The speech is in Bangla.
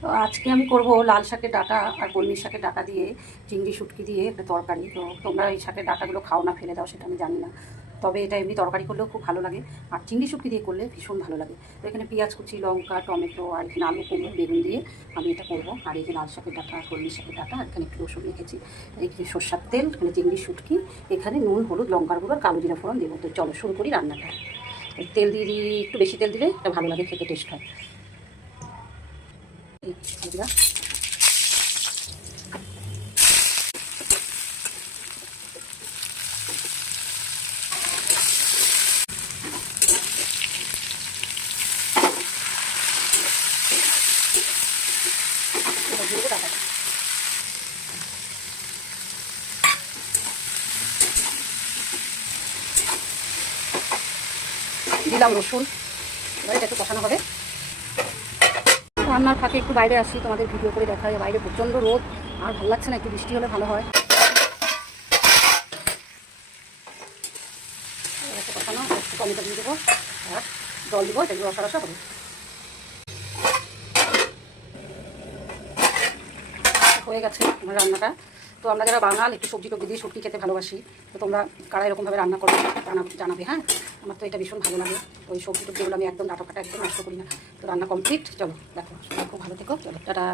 তো আজকে আমি করব লাল শাকের ডাঁটা আর কলমি শাকের ডাঁটা দিয়ে চিংড়ি শুটকি দিয়ে একটা তরকারি। তো তোমরা এই শাকের ডাঁটাগুলো খাও না ফেলে দাও সেটা আমি জানি না, তবে এটা এমনি তরকারি করলেও খুব ভালো লাগে আর চিংড়ি শুটকি দিয়ে করলে ভীষণ ভালো লাগে। তো এখানে পেঁয়াজ কুচি, লঙ্কা, টমেটো আর এখানে আলু, কুমড়ো, বেগুন দিয়ে আমি এটা করবো। আর এই যে লাল শাকের ডাঁটা আর কলমি শাকের ডাঁটা, আর এখানে একটু রসুন রেখেছি, এখানে সর্ষার তেল, এখানে চিংড়ি শুটকি, এখানে নুন, হলুদ, লঙ্কার গুঁড়ো আর কালো জিরা ফোড়ন দেবো। তো চলো শুরু করি রান্নাটা। তেল দিয়ে দিই, একটু বেশি তেল দিলে এটা ভালো লাগে, খেতে টেস্ট হয়। এগুলা দিয়ে দেবো ডাঁটা, দিলাম রসুন। এবার এটা একটু কষানো হবে। রান্নার ফাঁকে একটু বাইরে আসি, তোমাদের ভিডিও করে দেখায়। বাইরে প্রচণ্ড রোদ, আর ভালো লাগছে না, একটু বৃষ্টি হলে ভালো হয়। একটু কষানো, একটু টমেটো দিয়ে দেবো আর জল দেবো, এটা রসা রসা হবে। হয়ে গেছে আমার রান্নাটা। তো আমরা যারা বাঙাল একটু সবজি টবজি দিয়ে শুটকি খেতে ভালোবাসি, তো তোমরা কারা এরকমভাবে রান্না করো জানাবে। হ্যাঁ, আমার তো এটা ভীষণ ভালো লাগে। ওই সবজি টবজিগুলো আমি একদম ডাঁটা ফাটা একদম নষ্ট করি না। তো রান্না কমপ্লিট, চলো দেখো, সবাই খুব ভালো থেকো, চলো টাটা।